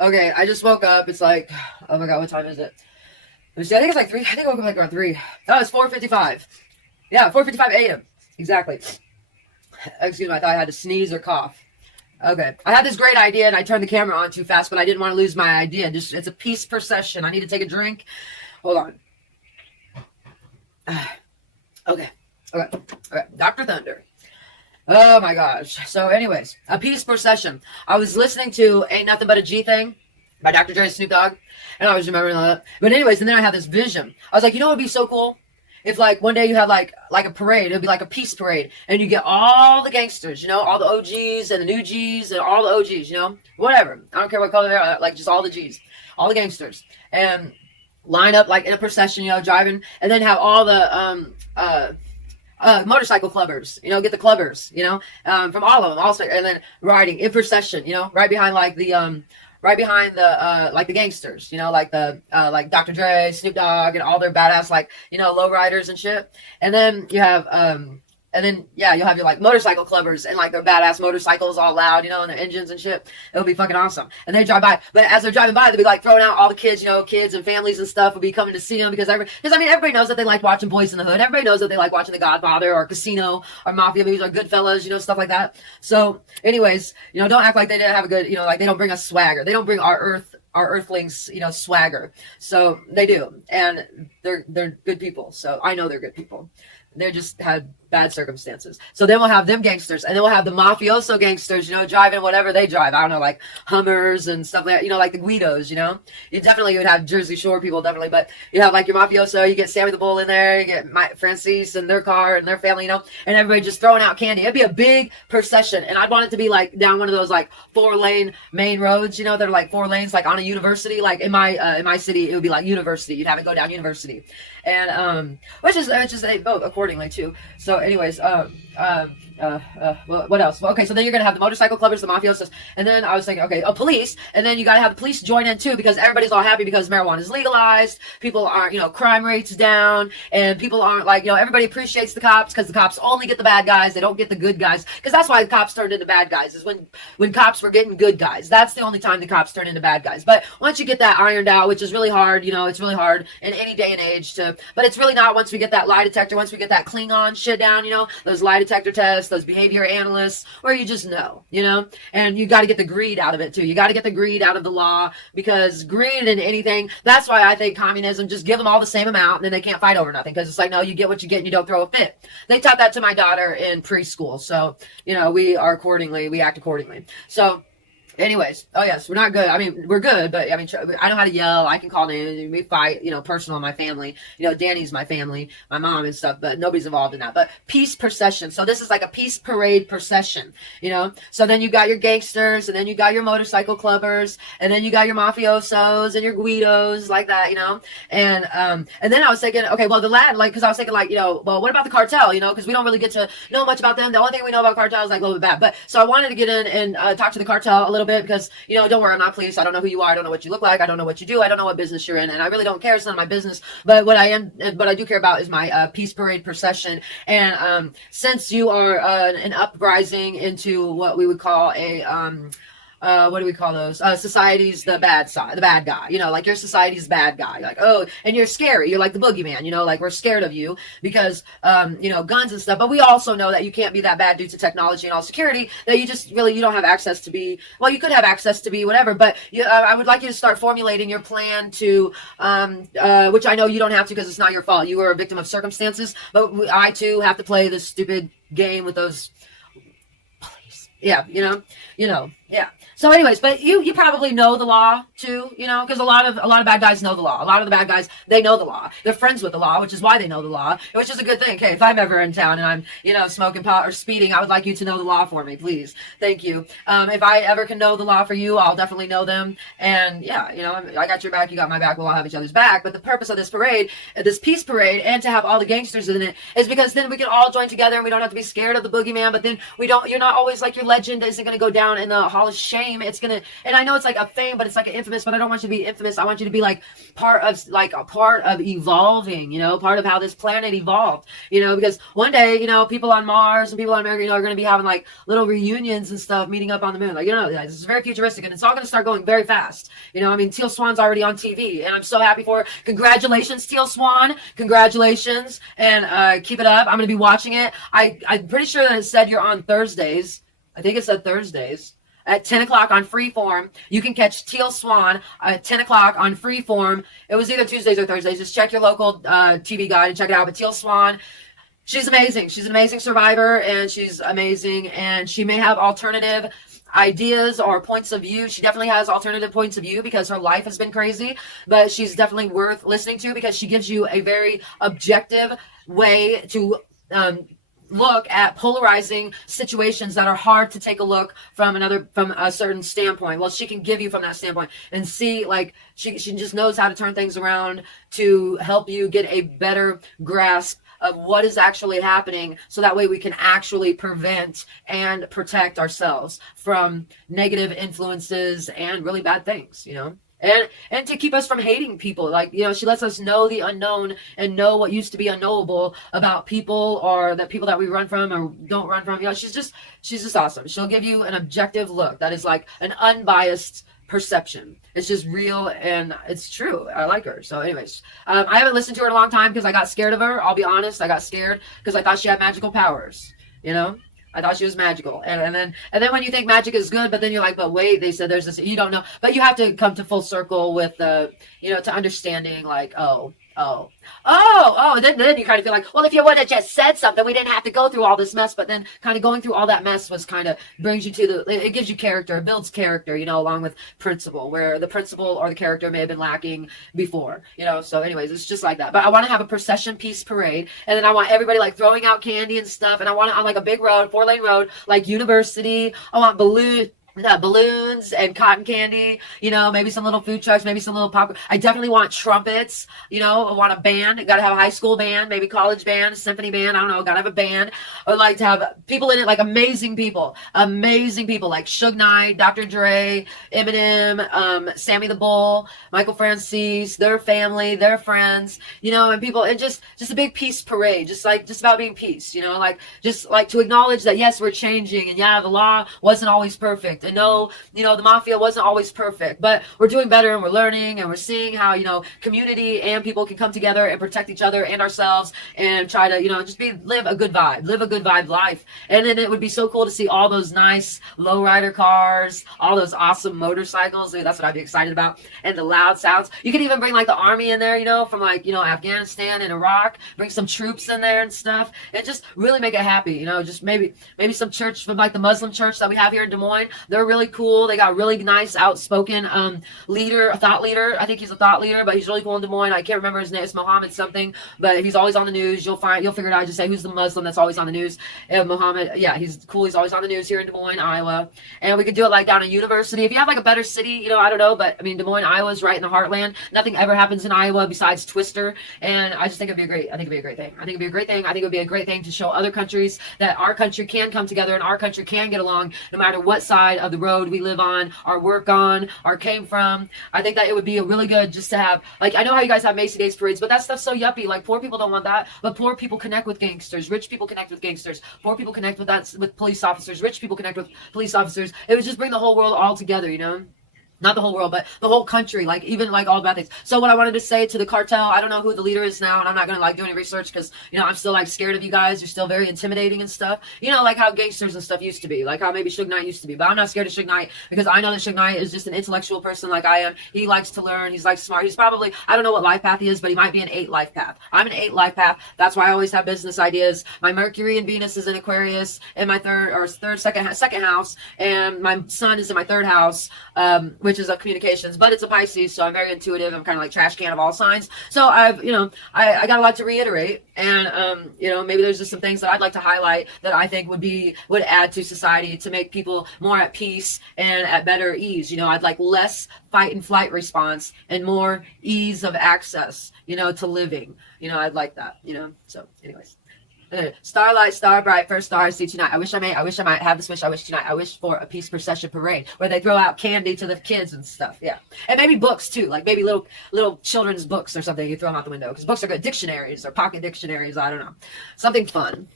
Okay, I just woke up. It's like, oh my god, what time is it? Let me see. I think it's like 3. I think I woke up like around 3. Oh, it's 4:55. Yeah, 4:55 a.m. Exactly. Excuse me. I thought I had to sneeze or cough. Okay. I had this great idea and I turned the camera on too fast, but I didn't want to lose my idea. Just it's a piece per session. I need to take a drink. Hold on. Okay. Okay. Okay. Dr. Thunder. Oh my gosh. So, anyways, a piece per session. I was listening to Ain't Nothing But a G Thing by Dr. Dre and Snoop Dogg, and I was remembering that. But anyways, and then I had this vision. I was like, you know what would be so cool? If like one day you have like a parade, it'd be like a peace parade, and you get all the gangsters, all the OGs and the new Gs and all the OGs, whatever. I don't care what color they're, like just all the Gs, all the gangsters, and line up like in a procession, driving, and then have all the motorcycle clubbers, get the clubbers, from all of them, also, and then riding in procession, right behind like the gangsters, like Dr. Dre, Snoop Dogg, and all their badass low riders and shit. And then you have you'll have your like motorcycle clubbers and like their badass motorcycles all loud, and their engines and shit. It'll be fucking awesome. And they drive by, but as they're driving by, they'll be like throwing out all the kids, kids and families and stuff will be coming to see them because everybody knows that they like watching Boys in the Hood. Everybody knows that they like watching The Godfather or Casino or Mafia movies or Goodfellas, stuff like that. So, anyways, don't act like they didn't have a good, like they don't bring us swagger. They don't bring our earthlings, swagger. So they do, and they're good people. So I know they're good people. They just had bad circumstances. So then we'll have them gangsters, and then we'll have the mafioso gangsters, driving whatever they drive. I don't know, like Hummers and stuff like that, like the Guidos, You would have Jersey Shore people, definitely, but you have like your mafioso, you get Sammy the Bull in there, you get Francis and their car and their family, and everybody just throwing out candy. It'd be a big procession, and I'd want it to be like down one of those like 4-lane main roads, that are like 4 lanes, like on a university. Like in my city, it would be like University. You'd have it go down University, and which is they vote accordingly too. So anyways, what else? Well, okay, so then you're gonna have the motorcycle clubbers, the mafiosos, and then I was thinking, okay, police, and then you gotta have the police join in too because everybody's all happy because marijuana is legalized. People aren't, crime rates down, and people aren't like, everybody appreciates the cops because the cops only get the bad guys. They don't get the good guys because that's why the cops turned into bad guys is when cops were getting good guys. That's the only time the cops turn into bad guys. But once you get that ironed out, which is really hard, it's really hard in any day and age but it's really not once we get that lie detector, once we get that Klingon shit down, those lie detector tests, those behavior analysts, where you just know, and you got to get the greed out of it too. You got to get the greed out of the law because greed in anything, that's why I think communism, just give them all the same amount and then they can't fight over nothing because it's like, no, you get what you get and you don't throw a fit. They taught that to my daughter in preschool. So, we act accordingly. So, anyways, oh yes, we're not good. I mean, we're good, but I mean, I know how to yell. I can call names. We fight, personal in my family. Danny's my family, my mom and stuff, but nobody's involved in that. But peace procession. So this is like a peace parade procession, So then you got your gangsters, and then you got your motorcycle clubbers, and then you got your mafiosos and your Guidos, like that, And then I was thinking, okay, well, because I was thinking well, what about the cartel, because we don't really get to know much about them. The only thing we know about cartel is like a little bit bad. But so I wanted to get in and talk to the cartel a little bit because don't worry, I'm not police. I don't know who you are. I don't know what you look like. I don't know what you do. I don't know what business you're in, and I really don't care. It's none of my business. But what I do care about is my peace parade procession. And since you are an uprising into what we would call a what do we call those? Society's the bad side, the bad guy. Like your society's bad guy. Like, oh, and you're scary. You're like the boogeyman. Like we're scared of you because, guns and stuff. But we also know that you can't be that bad due to technology and all security. That you just really you don't have access to be. Well, you could have access to be whatever. But I would like you to start formulating your plan to, which I know you don't have to because it's not your fault. You were a victim of circumstances. But I too have to play this stupid game with those. Yeah, yeah. So anyways, but you probably know the law too, because a lot of bad guys know the law. A lot of the bad guys, they know the law. They're friends with the law, which is why they know the law, which is a good thing. Okay, if I'm ever in town and I'm, smoking pot or speeding, I would like you to know the law for me, please. Thank you. If I ever can know the law for you, I'll definitely know them. And yeah, I got your back, you got my back, we'll all have each other's back. But the purpose of this parade, this peace parade, and to have all the gangsters in it is because then we can all join together and we don't have to be scared of the boogeyman. But then you're not always like your legend isn't going to go down in the hall of shame. It's gonna, and I know it's like a fame, but it's like an infamous, but I don't want you to be infamous. I want you to be like part of, like a part of evolving, you know, part of how this planet evolved, you know, because one day, you know, people on Mars and people on America, you know, are going to be having like little reunions and stuff, meeting up on the moon. Like, you know, this is very futuristic, and it's all going to start going very fast. You know, I mean, Teal Swan's already on TV, and I'm so happy for her. Congratulations, Teal Swan. Congratulations, and keep it up. I'm going to be watching it. I'm pretty sure that it said you're on Thursdays. I think it said Thursdays at 10 o'clock on Freeform. You can catch Teal Swan at 10 o'clock on Freeform. It was either Tuesdays or Thursdays. Just check your local TV guide and check it out. But Teal Swan, she's amazing. She's an amazing survivor, and she's amazing. And she may have alternative ideas or points of view. She definitely has alternative points of view because her life has been crazy, but she's definitely worth listening to because she gives you a very objective way to look at polarizing situations that are hard to take a look from a certain standpoint. Well, she can give you from that standpoint and see, like, she just knows how to turn things around to help you get a better grasp of what is actually happening, so that way we can actually prevent and protect ourselves from negative influences and really bad things, you know. And to keep us from hating people. Like, you know, she lets us know the unknown and know what used to be unknowable about people, or that people that we run from or don't run from. You know, she's just awesome. She'll give you an objective look that is like an unbiased perception. It's just real and it's true. I like her. So anyways, I haven't listened to her in a long time because I got scared of her. I'll be honest. I got scared because I thought she had magical powers, you know. I thought she was magical. And then when you think magic is good, but then you're like, but wait, they said there's this, you don't know. But you have to come to full circle with, you know, to understanding, like, then you kind of feel like, well, if you would have just said something, we didn't have to go through all this mess. But then kind of going through all that mess was kind of brings you to it gives you character, it builds character, you know, along with principle, where the principle or the character may have been lacking before, you know. So anyways, it's just like that. But I want to have a procession peace parade, and then I want everybody like throwing out candy and stuff, and I want it on like a big road, 4-lane road, like University. I want balloons and cotton candy, you know, maybe some little food trucks, maybe some little popcorn. I definitely want trumpets, you know. I want a band. Got to have a high school band, maybe college band, symphony band. I don't know. Got to have a band. I would like to have people in it, like amazing people like Suge Knight, Dr. Dre, Eminem, Sammy the Bull, Michael Francis, their family, their friends, you know, and people, and just a big peace parade, just about being peace, you know, like just like to acknowledge that yes, we're changing, and yeah, the law wasn't always perfect. And no, you know, the mafia wasn't always perfect, but we're doing better, and we're learning, and we're seeing how, you know, community and people can come together and protect each other and ourselves, and try to, you know, just live a good vibe life. And then it would be so cool to see all those nice lowrider cars, all those awesome motorcycles. Dude, that's what I'd be excited about. And the loud sounds. You could even bring like the army in there, you know, from like, you know, Afghanistan and Iraq, bring some troops in there and stuff, and just really make it happy, you know. Just maybe some church from like the Muslim church that we have here in Des Moines. They're really cool. They got really nice, outspoken a thought leader. I think he's a thought leader, but he's really cool in Des Moines. I can't remember his name. It's Mohammed something, but he's always on the news. You'll figure it out. Just say, who's the Muslim that's always on the news? Mohammed. Yeah, he's cool. He's always on the news here in Des Moines, Iowa. And we could do it like down in University. If you have like a better city, you know, I don't know, but I mean, Des Moines, Iowa is right in the heartland. Nothing ever happens in Iowa besides Twister. And I just think it'd be great. I think it'd be a great thing. I think it'd be a great thing. I think it would be a great thing to show other countries that our country can come together and our country can get along no matter what side of the road we live on, or work on, or came from. I think that it would be a really good just to have, like, I know how you guys have Macy Days parades, but that stuff's so yuppie. Like, poor people don't want that, but poor people connect with gangsters. Rich people connect with gangsters. Poor people connect with police officers. Rich people connect with police officers. It would just bring the whole world all together, you know? Not the whole world, but the whole country, like even like all bad things. So what I wanted to say to the cartel, I don't know who the leader is now, and I'm not going to like do any research because, you know, I'm still like scared of you guys. You're still very intimidating and stuff. You know, like how gangsters and stuff used to be, like how maybe Suge Knight used to be. But I'm not scared of Suge Knight because I know that Suge Knight is just an intellectual person like I am. He likes to learn. He's like smart. He's probably, I don't know what life path he is, but he might be an 8 life path. I'm an 8 life path. That's why I always have business ideas. My Mercury and Venus is in Aquarius in my second house, and my sun is in my 3rd house, which is of communications. But it's a Pisces, so I'm very intuitive. I'm kind of like trash can of all signs. So I've, you know, I got a lot to reiterate, and you know, maybe there's just some things that I'd like to highlight that I think would add to society to make people more at peace and at better ease. You know, I'd like less fight and flight response and more ease of access, you know, to living. You know, I'd like that, you know. So anyways. Starlight, star bright, first star I see tonight. I wish I might have this wish. I wish tonight. I wish for a peace procession parade where they throw out candy to the kids and stuff. Yeah, and maybe books too, like maybe little children's books or something. You throw them out the window because books are good. Dictionaries or pocket dictionaries. I don't know, something fun.